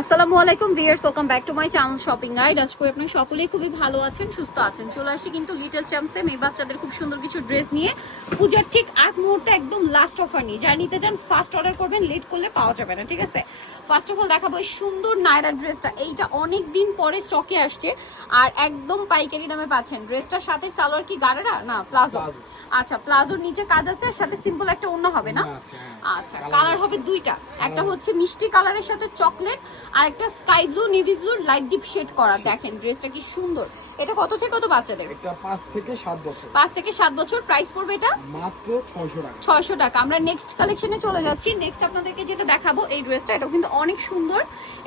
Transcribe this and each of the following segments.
আসসালামু আলাইকুম viewers welcome back to my channel shopping guide আজ করে আপনারা সকলেই খুবই ভালো আছেন সুস্থ আছেন। চলে আসি কিন্তু লিটল চ্যাম্পসে মেয়ে বাচ্চাদের খুব সুন্দর কিছু ড্রেস নিয়ে। পূজার ঠিক আগ মুহূর্তে একদম লাস্ট অফার নিয়ে। যাই নিতে চান ফার্স্ট অর্ডার করবেন লেট করলে পাওয়া যাবে না ঠিক আছে? ফার্স্ট অফ অল দেখাবো এই সুন্দর নায়রা ড্রেসটা এইটা অনেক দিন পরে স্টকে আসছে আর একদম পাইকারি দামে পাচ্ছেন। ড্রেসটার সাথে সালোয়ার কি গাড়েরা? না প্লাজো। আচ্ছা প্লাজোর নিচে কাজ আছে আর সাথে সিম্পল একটা অন্য হবে না? হ্যাঁ। আচ্ছা কালার হবে দুইটা। একটা হচ্ছে মিষ্টি কালারের সাথে চকলেট আর একটা sky blue navy blue light deep shade করা। দেখেন ড্রেসটা কি সুন্দর। এটা কত থেকে কত বাচ্চাদের? এটা পাঁচ থেকে সাত বছর। পাঁচ থেকে সাত বছর প্রাইস পড়বে এটা? মাত্র ছয়শো টাকা। ছয়শো টাকা। আমরা নেক্সট কালেকশনে চলে যাচ্ছি। নেক্সট আপনাদেরকে যেটা দেখাবো এই ড্রেসটা এটাও কিন্তু অনেক সুন্দর।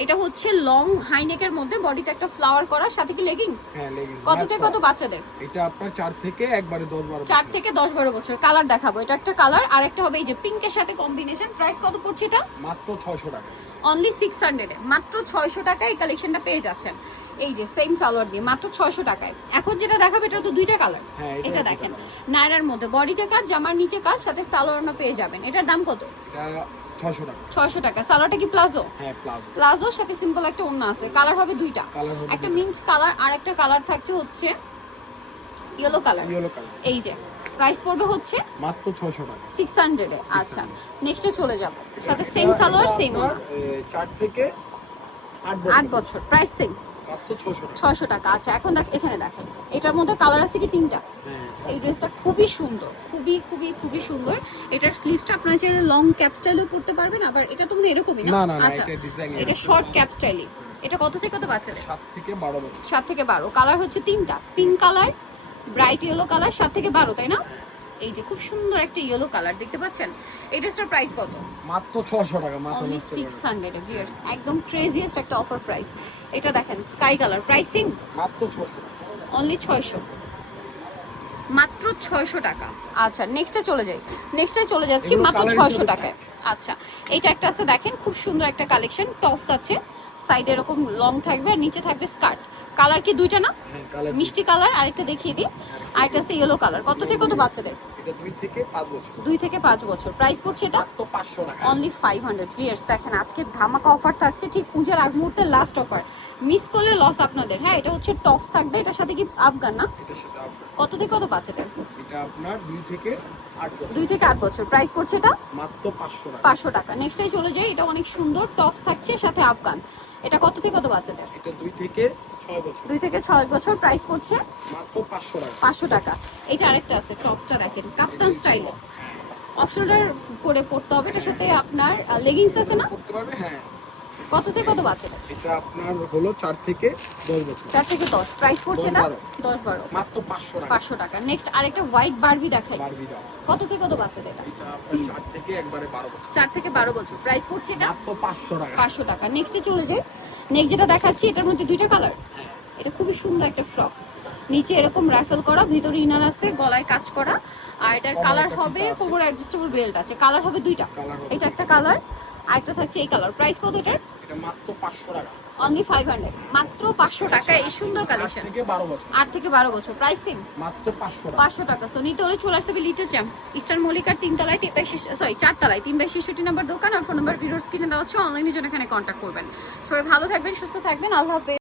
এটা হচ্ছে লং হাই হাইনেকের মধ্যে বডিতে একটা ফ্লাওয়ার করা সাথে কি লেগিংস হ্যাঁ লেগিংস কত থেকে কত বাচ্চাদের? এটা আপনার চার থেকে একবারে দশ বারো চার বছর। থেকে দশ বারো বছর। কালার দেখাবো। এটা একটা কালার আর একটা হবে এই যে পিঙ্কের সাথে কম্বিনেশন প্রাইস কত পড়ছে এটা? মাত্র ছয়শো টাকা। অনলি সিক্স হান্ড্রেডে মাত্র ছয়শো টাকায় এই কালেকশনটা পেয়ে যাচ্ছেন। এই যে সেম সালোয়ার দিয়ে মাত্র ছয়শো টাকায়। এখন যেটা দেখাবে এটা তো দুইটা কালার হ্যাঁ, এটা দেখেন। নায়রার মধ্যে বডিতে কাজ জামার নিচে কাজ সাথে সালোয়ারও পেয়ে যাবেন। এটার দাম কত? ছয়শো টাকা। সালোয়ারটা কি প্লাজো? হ্যাঁ প্লাজোর সাথে সিম্পল একটা অন্য আছে। কালার হবে দুইটা। একটা মিন্ট কালার আর একটা কালার থাকছে হচ্ছে ইয়েলো কালার ইয়েলো কালার এই যে প্রাইস পড়বে হচ্ছে মাত্র ছয়শো টাকা। সিক্স হান্ড্রেডে আচ্ছা নেক্সটে চলে যাব। সাথে সেম সালোয়ার সেম আপনার, চার থেকে আট আট বছর। বছর প্রাইস সেম ছয়শো টাকা। আচ্ছা এখন দেখ এখানে দেখেন এটার মধ্যে কালার আছে কি তিনটা? হ্যাঁ এই ড্রেসটা খুবই সুন্দর খুবই খুবই খুবই সুন্দর। এটার স্লিভসটা আপনারা চাইলে লং ক্যাপ স্টাইলেও পড়তে পারবেন আবার এটা তো মনে এরকমই না। আচ্ছা এটা। শর্ট ক্যাপ স্টাইলে এটা কত থেকে কত বাচ্চাদের? সাত থেকে বারো সাত থেকে বারো। কালার হচ্ছে তিনটা। Pink colour bright yellow colour সাত থেকে বারো তাই না? এই যে খুব সুন্দর একটা ইয়েলো কালার দেখতে পাচ্ছেন? এই ড্রেসটার প্রাইস কত? মাত্র ছয়শো টাকা মাত্র অনলি নষ্ট সিক্স করে। হান্ড্রেড একদম ক্রেজিয়েস্ট একটা অফার প্রাইস এটা দেখেন স্কাই কালার প্রাইসিং মাত্র ছয়শো টাকা। অনলি ছয়শো। মাত্র ছয়শো টাকা। আচ্ছা নেক্সটে চলে যাই। নেক্সটে চলে যাচ্ছি মাত্র ছয়শো টাকায়। আচ্ছা এইটা একটা আছে দেখেন খুব সুন্দর একটা কালেকশন টপস আছে। সাইডে এরকম লং থাকবে আর নিচে থাকবে স্কার্ট কালার কি দুইটা না? হ্যাঁ কালার মিষ্টি কালার আরেকটা দেখিয়ে দিই। আরেকটা আছে ইয়েলো কালার কত থেকে কত বাচ্চাদের? দুই থেকে পাঁচ বছর। প্রাইস পড়ছে এটা? পাঁচশো অনলি ফাইভ হান্ড্রেড ভিয়ার্স দেখেন আজকে ধামাকা অফার থাকছে ঠিক পূজার আগ মুহূর্তে লাস্ট অফার মিস করলে লস আপনাদের। হ্যাঁ এটা হচ্ছে টপস থাকবে এটার সাথে কি আফগান না? এটার সাথে আপনার কত থেকে কত বাচ্চাদের এটা? আপনার দুই থেকে দুই থেকে আট বছর। প্রাইস পড়ছে এটা? মাত্র পাঁচশো টাকা। পাঁচশো টাকা। নেক্সটে চলে যাই। এটা অনেক সুন্দর টপস থাকছে সাথে আফগান। এটা কত থেকে কত বাচ্চাদের এটা? দুই থেকে ছয় বছর। দুই থেকে ছয় বছর প্রাইস পড়ছে? মাত্র পাঁচশো টাকা। পাঁচশো টাকা। এটা আরেকটা আছে টপসটা দেখেন। কাপ্তান স্টাইলে অপশনাল করে পড়তে হবে। এটার সাথে আপনার লেগিংস আছে না? করতে পারবে হ্যাঁ। কত থেকে কত বাচ্চাদের এটা আপনার হলো চার থেকে দশ বছর। চার থেকে দশ। প্রাইস পড়ছে না। দশ বারো। মাত্র পাঁচশো টাকা। পাঁচশো টাকা। নেক্সট আরেকটা হোয়াইট বারবি দেখাই। বারবি কত থেকে কত বাচ্চাদের এটা? এটা আপনার চার থেকে একবারে বারো বছর। চার থেকে বারো বছর। প্রাইস পড়ছে এটা? মাত্র পাঁচশো টাকা। পাঁচশো টাকা। নেক্সটে চলে যাই। নেক্সট যেটা দেখাচ্ছি এটার মধ্যে দুইটা কালার এটা খুবই সুন্দর একটা ফ্রক নিচে এরকম রাইফেল করা ভিতরে ইনার আছে গলায় কাজ করা। আর এটার কালার হবে। কোমর অ্যাডজাস্টেবল বেল্ট আছে। কালার হবে দুইটা। এটা একটা কালার আর একটা থাকছে এই কালার। প্রাইস কত এটার? এটা মাত্র পাঁচশো টাকা। অনলি ফাইভ হান্ড্রেড মাত্র পাঁচশো টাকা এই সুন্দর কালেকশন কালেকশন থেকে বারো বছর। আট থেকে বারো বছর। প্রাইস সেম মাত্র পাঁচশো টাকা। পাঁচশো টাকা। সো নিতে হলে চলে আসতে হবে লিটল চ্যাম্পস ইস্টার মল্লিকার তিন বাই সরি চার তলায় তিন বাই ছেষট্টি নাম্বার দোকান আর ফোন নাম্বার ভিডিওর স্ক্রিনে দেওয়া আছে। অনলাইনে জন্য এখানে কন্ট্যাক্ট করবেন। সবাই ভালো থাকবেন সুস্থ থাকবেন। আল্লাহ হাফেজ।